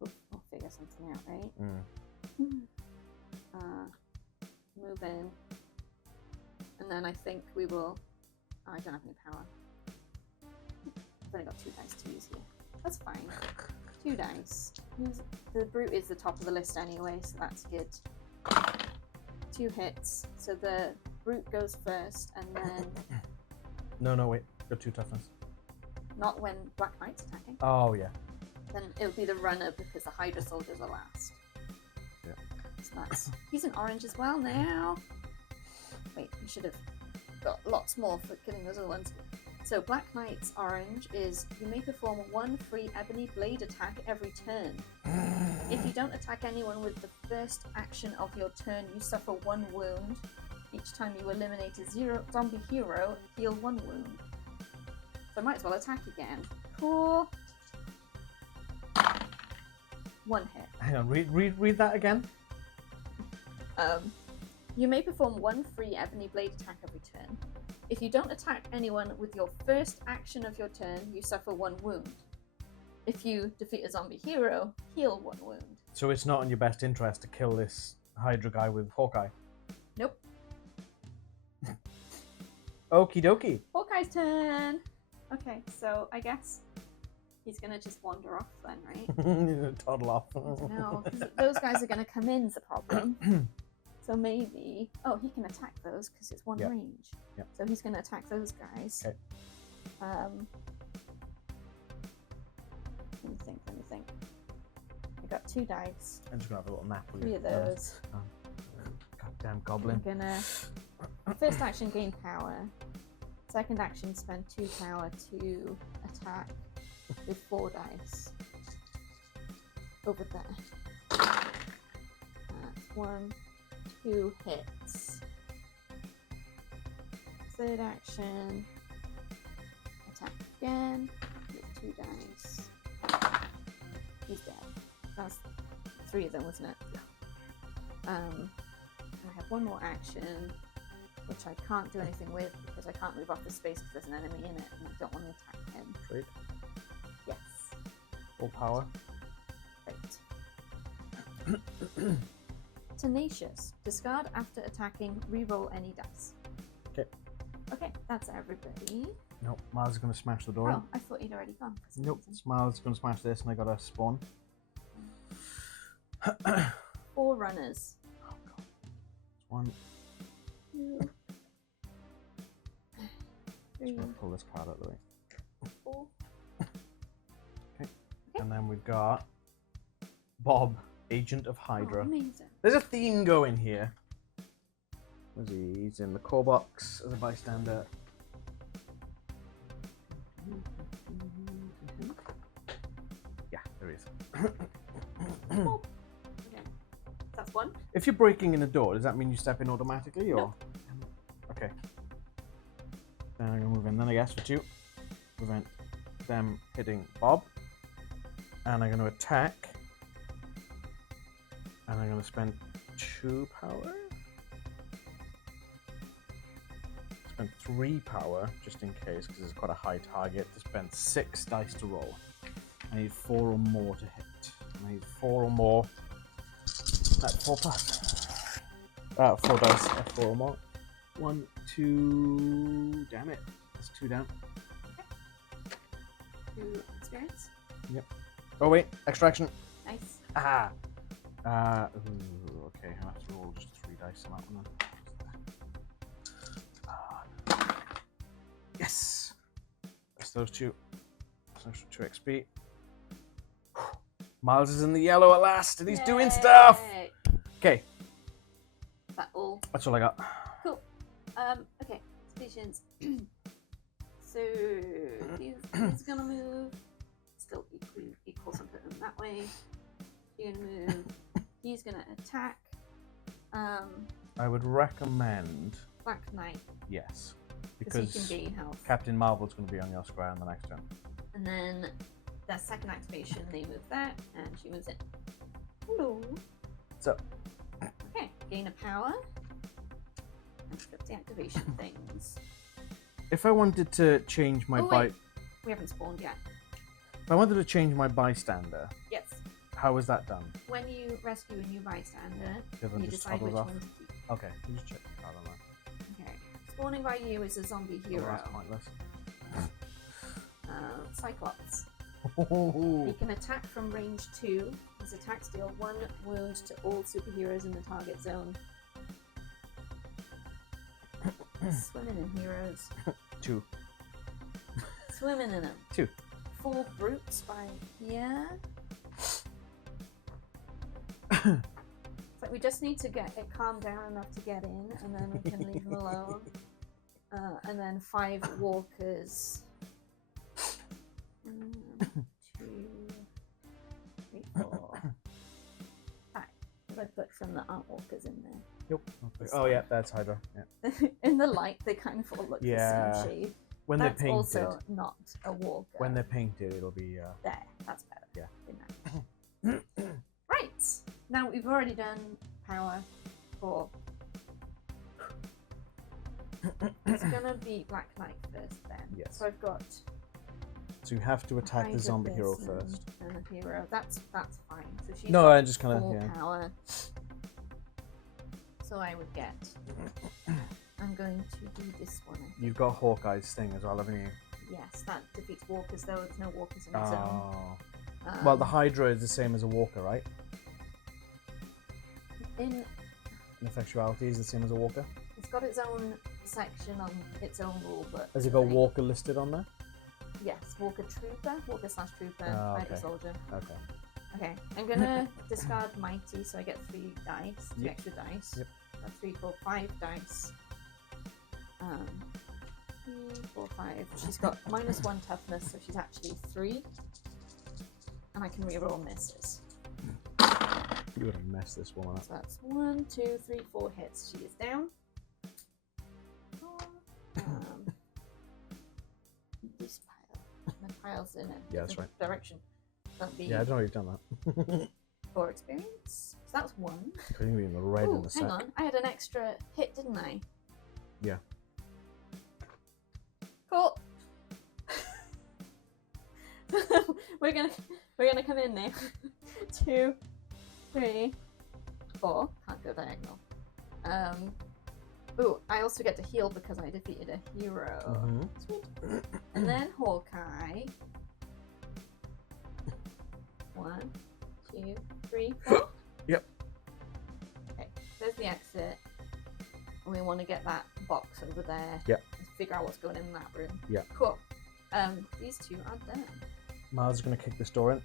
we'll figure something out, right? Move in. And then I think we will... Oh, I don't have any power. I've only got 2 dice to use here. That's fine. 2 dice. The brute is the top of the list anyway, so that's good. 2 hits. So the brute goes first, and then... No, wait. Got 2 toughness. Not when Black Knight's attacking. Oh, yeah. Then it'll be the runner because the Hydra soldiers are last. Yeah. So that's... He's in orange as well now. Wait, you should have got lots more for killing those other ones. So Black Knight's orange is you may perform 1 free ebony blade attack every turn. If you don't attack anyone with the first action of your turn, you suffer 1 wound. Each time you eliminate a zombie hero, heal 1 wound. So I might as well attack again. Cool. 1 hit. Hang on, read that again. You may perform 1 free Ebony Blade attack every turn. If you don't attack anyone with your first action of your turn, you suffer 1 wound. If you defeat a zombie hero, heal 1 wound. So it's not in your best interest to kill this Hydra guy with Hawkeye? Nope. Okie dokie. Hawkeye's turn! Okay, so I guess he's gonna just wander off then, right? Toddle off. No, because those guys are gonna come in's the problem. So maybe... Oh, he can attack those because it's 1 range. Yep. So he's gonna attack those guys. Okay. Let me think. I got 2 dice. I'm just gonna have a little nap with 3 you. of those. Goddamn goblin. I'm gonna... First action, gain power. Second action, spend 2 power to attack with 4 dice. Over there. That's 1, 2 hits. Third action, attack again with 2 dice. He's dead. That's 3 of them, wasn't it? Yeah. I have 1 more action, which I can't do anything with because I can't move off the space because there's an enemy in it and I don't want to attack him. Great. Yes. Full power. Great. Tenacious. Discard after attacking, re-roll any dice. Okay. Okay, that's everybody. Nope, Miles is going to smash the door in. Oh, I thought you'd already gone. For some Nope, reason. Miles is going to smash this and I got to spawn. 4 runners. Oh god. 1. 2, 3, Just going to pull this card out of the way. 4. Okay. And then we've got Bob, Agent of Hydra. Oh, amazing. There's a theme going here. Where's he? He's in the core box as a bystander. Yeah, there he is. Oh. Okay. That's 1. If you're breaking in a door, does that mean you step in automatically, or? Nope. Okay. Then I'm gonna move in then, I guess, for 2. Prevent them hitting Bob. And I'm gonna attack. And I'm gonna spend 2 power. Spend 3 power, just in case, because it's quite a high target, to spend 6 dice to roll. I need 4 or more to hit. I need 4 or more. That's 4 plus. 4 dice, 4 or more. 1, 2. Damn it. That's 2 down. 2 experience. Yep. Oh, wait. Extra action. Nice. Ah. Ooh, okay. I'll have to roll just 3 dice on that one then. Yes. That's those 2. That's those 2 XP. Miles is in the yellow at last, and he's doing stuff. Okay. That all. That's all I got. Cool. Okay. Stations. So he's gonna move. Still equal something that way. You're gonna move. He's gonna attack. I would recommend. Black Knight. Yes. Because Because he can gain health. Captain Marvel's going to be on your square on the next turn. And then their second activation, they move that, and she moves in. Hello. So. Okay, gain a power. And flip the activation things. If I wanted to change my We haven't spawned yet. If I wanted to change my bystander, Yes. how is that done? When you rescue a new bystander, Everyone you just decide which toddles off? one to keep. Okay, you just check the card on that. Okay. Spawning by you is a zombie Oh, hero. that's pointless. Cyclops. Oh, He can attack from range 2. His attacks deal 1 wound to all superheroes in the target zone. Swimming in heroes. 2. Swimming in them. 2. 4 brutes by here. It's like we just need to get it calmed down enough to get in, and then we can leave them alone. And then 5 walkers. 1, 2, 3, 4. I put from the art walkers in there. Yep. Okay. Oh yeah, that's Hydra. Yeah. In the light, they kind of all look the same shade. When That's they're painted. also not a walker. When they're painted, it'll be. There, that's better. Yeah. Right. Now we've already done power for. It's gonna be Black Knight first then. Yes. So I've got. So you have to attack the zombie hero and first. And the hero. That's fine. So she's No, got I just kind of full yeah. power. So I would get. I'm going to do this one. I think. You've got Hawkeye's thing as well, haven't you? Yes, that defeats walkers though. There's no walkers in the zone. Oh. Well, the Hydra is the same as a walker, right? In Ineffectuality is the same as a walker. It's got its own section on its own rule book. Has it got walker listed on there? Yes, walker trooper, walker/trooper, Hydra soldier. Okay. Okay, I'm gonna discard mighty, so I get 3 dice, 3 Yep. extra dice. Yep. That's 3, 4, 5 dice. 3, 4, 5. She's got -1 toughness, so she's actually 3. And I can reroll misses. You're gonna mess this one up. So that's 1, 2, 3, 4 hits. She is down. This pile. My pile's in a Yeah, that's right. direction. That'd be Yeah, I don't know you've done that. 4 experience. So that's 1. Couldn't be in the red Ooh, in the hang set. on. I had an extra hit, didn't I? Yeah. Cool. we're gonna come in now. 2, 3, 4. Can't go diagonal. Ooh, I also get to heal because I defeated a hero. Sweet. And then Hawkeye. 1, 2, 3, 4. Yep. Okay, there's the exit. And we want to get that box over there. Yep. And figure out what's going in that room. Yep. Cool. These two are done. Miles is gonna kick this door in.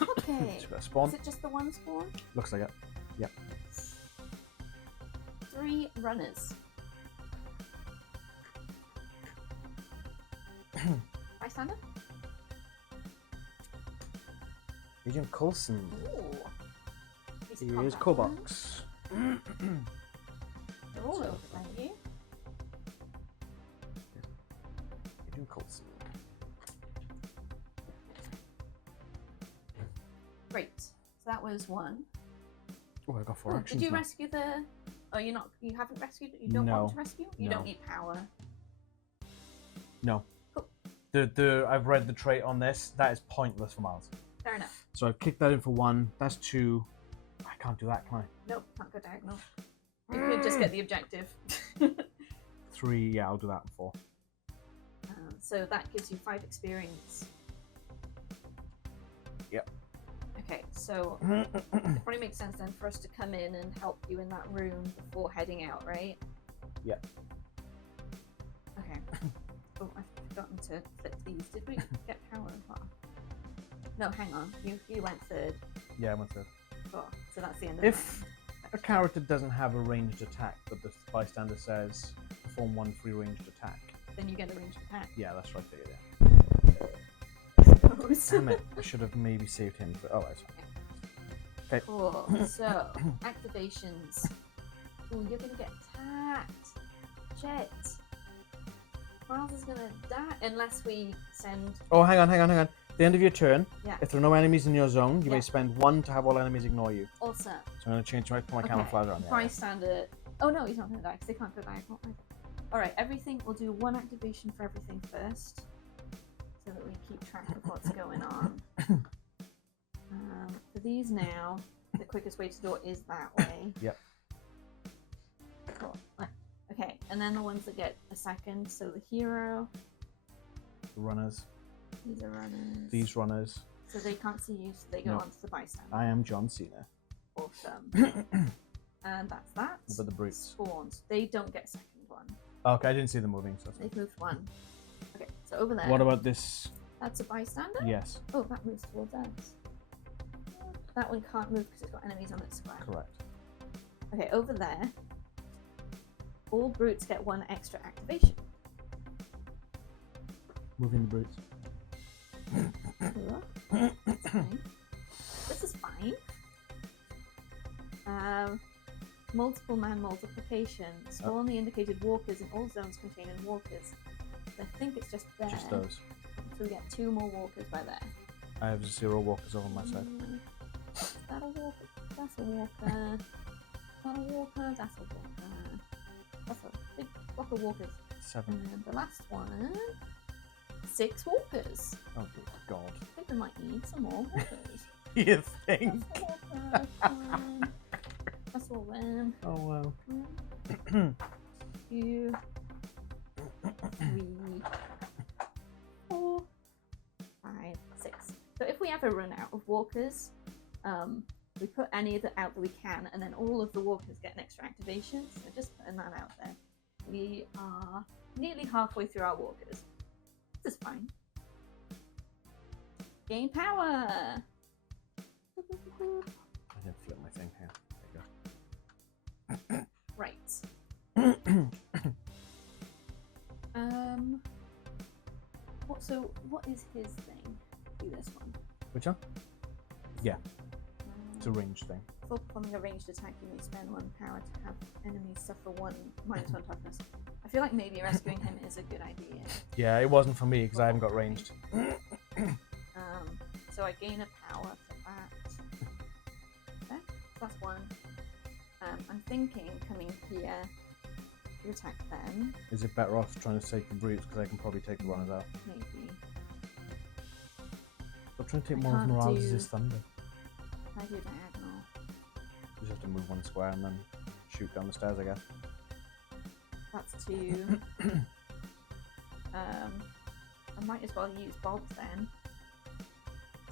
Okay. Just got a spawn. Is it just the one spawn? Looks like it. Yep. 3 runners. Bystander? Agent Coulson. Ooh. Decent Here's combat. Kobox. They're all over, thank you. Agent Coulson. Great. So that was 1. Oh, I got 4 Oh, actions. did you now. rescue the? Oh, you haven't rescued. You don't No. want to rescue. You No. don't need power. No. Cool. I've read the trait on this. That is pointless for Miles. Fair enough. So I've kicked that in for 1. That's 2. I can't do that, can I? Nope, can't go diagonal. You could just get the objective. 3. Yeah, I'll do that in 4. So that gives you 5 experience. Yep. Okay, so it probably makes sense then for us to come in and help you in that room before heading out, right? Yep. Okay. Oh, I've forgotten to flip these. Did we get power? No, hang on. You went 3rd. Yeah, I went to. Oh, so that's the end of If mine. a character doesn't have a ranged attack, but the bystander says perform 1 free ranged attack. Then you get a ranged attack. Yeah, that's what I figured. Yeah. Suppose. Damn it! I should have maybe saved him for. Oh, that's fine. Okay. Cool. So, activations. Ooh, you're gonna get attacked. Shit. Miles is gonna die unless we send. Oh, hang on. At the end of your turn, Yeah. if there are no enemies in your zone, you Yeah. may spend 1 to have all enemies ignore you. Awesome. So I'm going to change my camouflage on. Yeah. Bystander. Oh no, he's not gonna die because they can't go diagonal. Alright, everything. We'll do 1 activation for everything first. So that we keep track of what's going on. For these now, the quickest way to do it is that way. Yep. Cool. Okay, and then the ones that get a second, so the hero. The runners. These are runners. These runners. So they can't see you, so they go No. onto the bystander. I am John Cena. Awesome. And that's that. What about the brutes? Spawns. They don't get a second one. Okay, I didn't see them moving. So They've moved 1. Okay, so over there. what about this? That's a bystander? Yes, Oh, that moves towards us. That one can't move because it's got enemies on its square. correct. Okay, over there. All brutes get 1 extra activation. Moving the brutes. That's fine. Multiple man multiplication. Spawn the indicated walkers in all zones containing walkers. I think it's just there. Just those. So we get 2 more walkers by there. I have 0 walkers over my side. Is that a walker? That's a walker. Not a walker. That's a walker. That's a big block of walkers. 7. And the last one. 6 walkers. Oh dear God. I think we might need some more walkers. You think? That's all them. Oh wow. 1, 2, 3, 4, 5, 6. So if we ever run out of walkers, we put any of it out that we can, and then all of the walkers get an extra activation. So just putting that out there. We are nearly halfway through our walkers. This is fine. Gain power. I didn't flip my thing here. There you Right. What is his thing? Do this one. Which one? Yeah, it's a range thing. For performing a ranged attack, you may spend 1 power to have enemies suffer -1 toughness. I feel like maybe rescuing him is a good idea. Yeah, it wasn't for me because I haven't got ranged. So I gain a power for that. Okay, so that's 1. I'm thinking coming here to attack them. Is it better off trying to take the brutes because I can probably take the runners out? Maybe. I'm trying to take I more of can't Morales' do- his thunder. I do diagonal. You just have to move 1 square and then shoot down the stairs, I guess. That's 2. I might as well use Bob then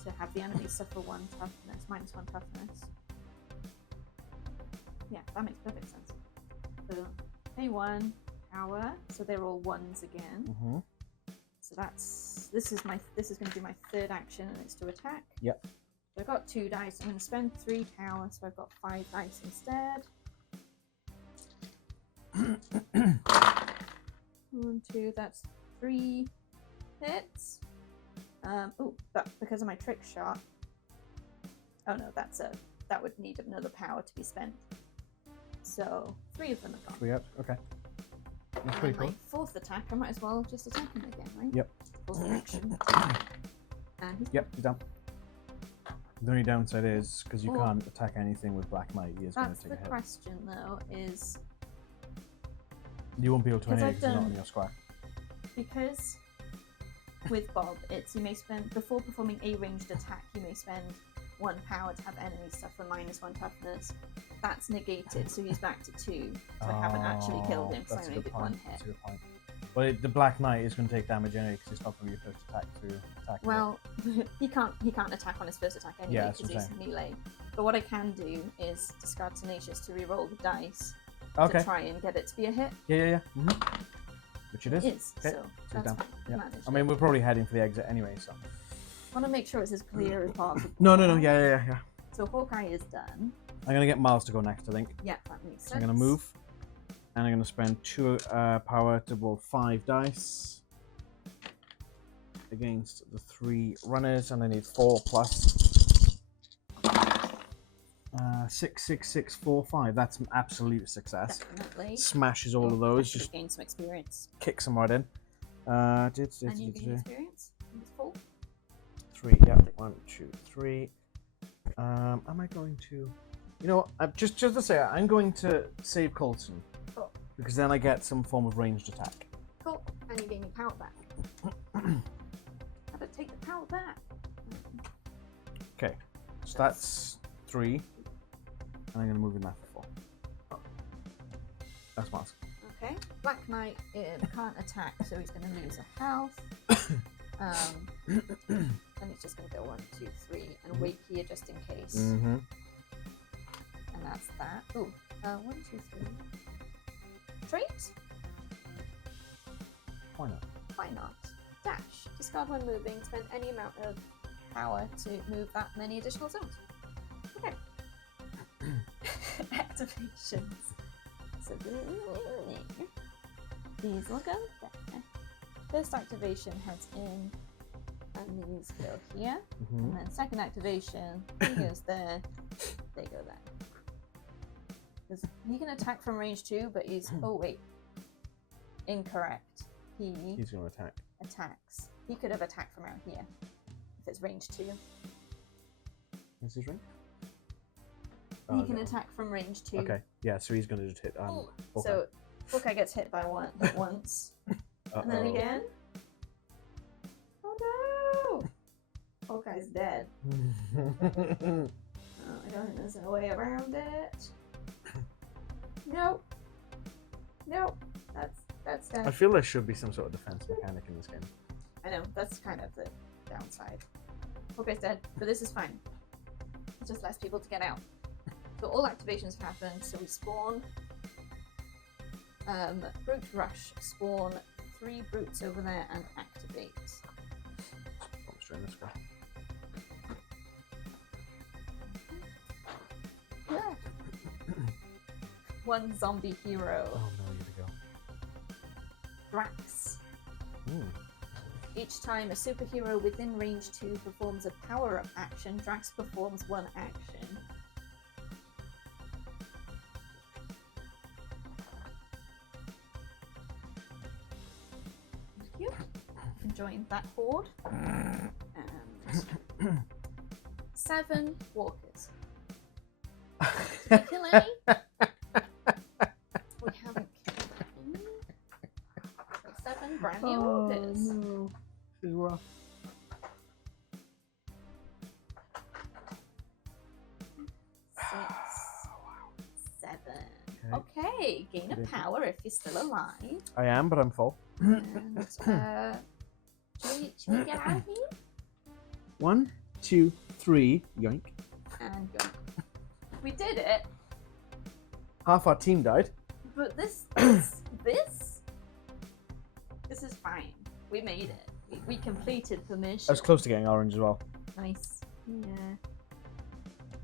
to have the enemy suffer 1 toughness, -1 toughness. Yeah, that makes perfect sense. So A1 power, so they're all 1s again. Mm-hmm. So this is going to be my 3rd action, and it's to attack. Yep. So I've got 2 dice. I'm going to spend 3 power, so I've got 5 dice instead. 1, 2, that's 3 hits. But because of my trick shot. Oh no, that would need another power to be spent. So 3 of them are gone. 3 out, okay. That's And pretty my cool. 4th attack, I might as well just attack him again, right? Yep. 4th action. And he's Yep, he's down. The only downside is, because you Well, can't attack anything with Black Knight, he is going That's to the take a hit. question, though, is You won't be able to 'Cause hit I've because he's not done- on your square. because with Bob, you may spend, before performing a ranged attack, you may spend 1 power to have enemies suffer -1 toughness. That's negated, so he's back to 2. So I haven't actually killed him because I That's a only good did 1 point. hit. That's a good point. But the Black Knight is going to take damage anyway because it's not going to be your first attack to attack. Well, he can't attack on his first attack anyway Yeah, that's because what he's I'm melee. But what I can do is discard Tenacious to re-roll the dice Okay. to try and get it to be a hit. Yeah. Mm-hmm. Which it is. It is, Okay, so he's that's down. fine. Yeah. Managed I mean, it. we're probably heading for the exit anyway, so. I want to make sure it's as clear as possible. No. Yeah. So Hawkeye is done. I'm going to get Miles to go next, I think. Yeah, that makes sense. So I'm going to move. And I'm going to spend 2 power to roll 5 dice against the 3 runners, and I need 4 plus 6, 6, 6, 4, 5. That's an absolute success. Definitely. Smashes all of those, just gain some experience. kicks them right in. And you gain experience. It's full. 3, yeah. 1, 2, 3. Am I going to? You know, just to say, I'm going to save Colson. Cool. Because then I get some form of ranged attack. Cool. And you gain your power back. How to take the power back? Okay, so that's 3. And I'm going to move in that for 4. That's Miles. Okay. Black Knight can't attack, so he's going to lose a health. And it's just going to go 1, 2, 3, and wait here just in case. Mm-hmm. And that's that. Ooh, 1, 2, 3. Trait? Why not? Why not? Dash. Discard when moving. Spend any amount of power to move that many additional zones. Okay. Activations. So these will go there. First activation heads in, and these go here. Mm-hmm. And then second activation, he goes there, they go there. Because he can attack from range 2, but he's... Oh, wait. Incorrect. He's going to attack. Attacks. He could have attacked from around here. If it's range 2. What's his range? He can attack from range 2. Okay, yeah, so he's going to just hit. Oh, okay. so Hawkeye gets hit by once. And then again. Oh no! Hawkeye's dead. Oh, I don't think there's no way around it. Nope. Nope. That's dead. I feel there should be some sort of defense mechanic in this game. I know, that's kind of the downside. Hawkeye's dead, but this is fine. It just lets people to get out. So all activations have happened, so we spawn. Brute Rush, spawn 3 brutes over there and activate. I'm straight in this guy. Yeah. 1 zombie hero. Oh no, here we go. Drax. Ooh. Each time a superhero within range 2 performs a power-up action, Drax performs 1 action. Thank you. Join that horde. And 7 walkers. Did we kill any? We haven't killed any. So 7 brand new walkers. No. This is rough. 6, 7. Okay, gain a power if you're still alive. I am, but I'm full. And should we get out of here? 1, 2, 3, yoink. And go. We did it, Half our team died. but this is fine. We made it. We completed the mission. I was close to getting orange as well. Nice. Yeah.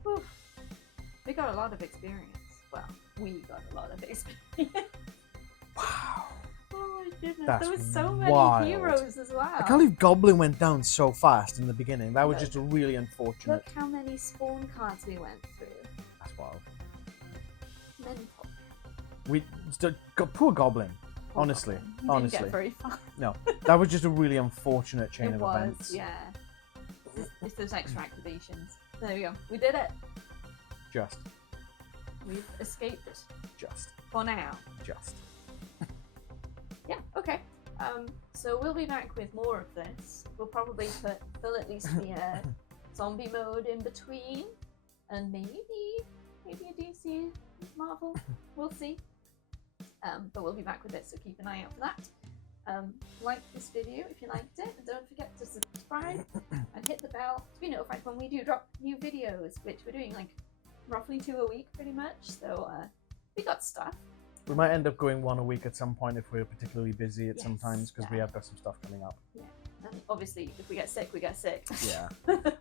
Whew. We got a lot of experience. Well, we got a lot of experience. Wow. Oh my goodness. That's there was so many wild. heroes as well. I can't believe Goblin went down so fast in the beginning. That was Look. just really unfortunate. Look how many spawn cards we went through. That's wild. Mental. Poor Goblin. Poor Honestly, Goblin. He honestly. Didn't get very far. No, that was just a really unfortunate chain It of was, events. yeah. It's those extra activations. There we go. We did it. Just. We've escaped Just. for now. Just. Yeah, okay. So we'll be back with more of this. We'll probably fill at least the zombie mode in between. And maybe a DC Marvel. We'll see. But we'll be back with it, so keep an eye out for that. Like this video if you liked it, and don't forget to subscribe and hit the bell to be notified when we do drop new videos, which we're doing like roughly 2 a week pretty much, so we got stuff. We might end up going 1 a week at some point if we're particularly busy at Yes, some times, because we yeah. have got some stuff coming up. Yeah, and obviously if we get sick, we get sick. Yeah.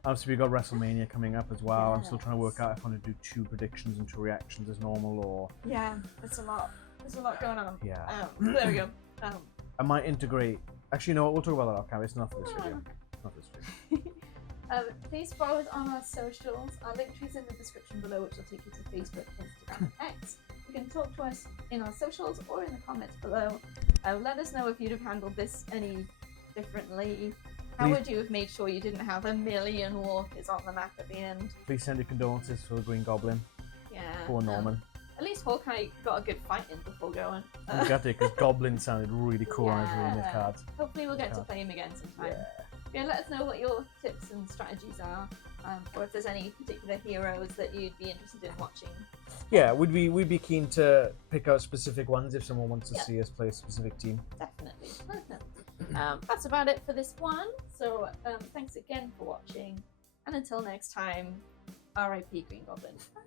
Obviously, we've got WrestleMania coming up as well. I'm still trying to work Yes. out if I want to do 2 predictions and 2 reactions as normal, or... Yeah, it's a lot. There's a lot going on. Yeah. There we go. I might integrate... Actually, you know what? We'll talk about that off camera. It's not for this video. Not this video. Please follow us on our socials. Our link tree's in the description below, which will take you to Facebook, Instagram, and X. You can talk to us in our socials or in the comments below. Let us know if you'd have handled this any differently. How would you have made sure you didn't have a million walkers on the map at the end? Please send your condolences for the Green Goblin. Yeah. Poor Norman. At least Hawkeye got a good fight in before going. I got it, because Goblin sounded really cool on his reading his Yeah. cards. Hopefully we'll get to play him again sometime. Yeah, let us know what your tips and strategies are, or if there's any particular heroes that you'd be interested in watching. Yeah, we'd be keen to pick out specific ones if someone wants to see us play a specific team. Definitely. That's about it for this one. So thanks again for watching, and until next time, R.I.P. Green Goblin. Bye.